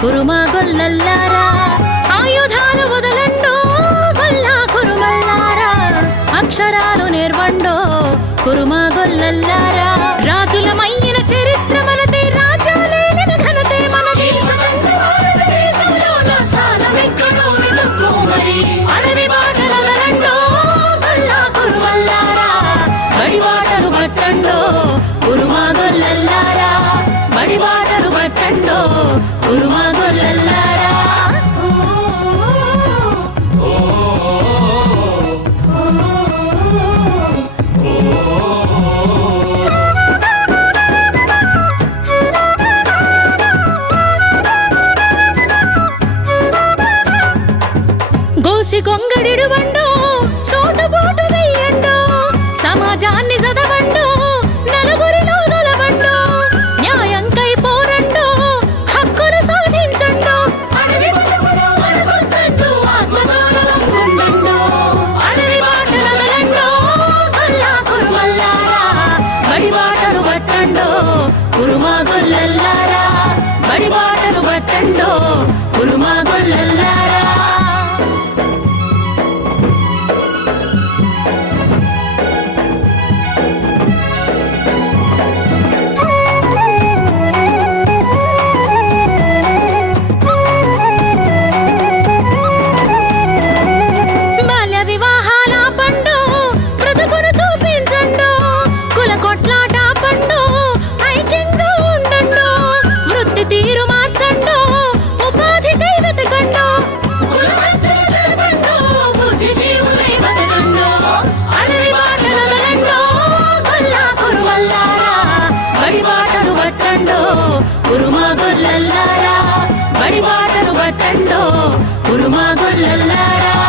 Kurama గొల్లల్లారా ఆయుధాలు వదలండో గొల్లా కురుమల్లారా అక్షరాలు నేర్వండో Kurama గొల్లల్లారా రాజులమైన చరిత్ర మనదే రాజాలేలిన ఘనతే మనదే అడవి బాటలు వదలండో గొల్లా కురుమల్లారా బడిబాటలు పట్టండో కురుమా గొల్లల్లారా బడిబాటలు పట్టండో కురుమా గొల్లల్లారా గోసి గొంగడిడువండో సోటుబోటు వెయ్యండో సమాజాన్ని చదవండో నలుగురిలో గలవండో న్యాయంకై పోరండో హక్కులు సాధించండో అడవి బతుకులో మనకొద్దండో ఆత్మగౌరవం ఉండండో అడవి బాటలు వదలండో గొల్లా కురుమల్లారా బడిబాటలు పట్టండో కురుమా గొల్లల్లారా బడిబాటలు పట్టండో కురుమా గొల్లల్లారా తీరు మార్చండో ఉపాధి వెతకండో బుద్ధిజీవులై బతకండో అడవి బాటలు వదలండో గొల్లా కురుమల్లారా బడిబాటలు పట్టండో కురుమా గొల్లల్లారా బడిబాటలు పట్టండో కురుమా గొల్లల్లారా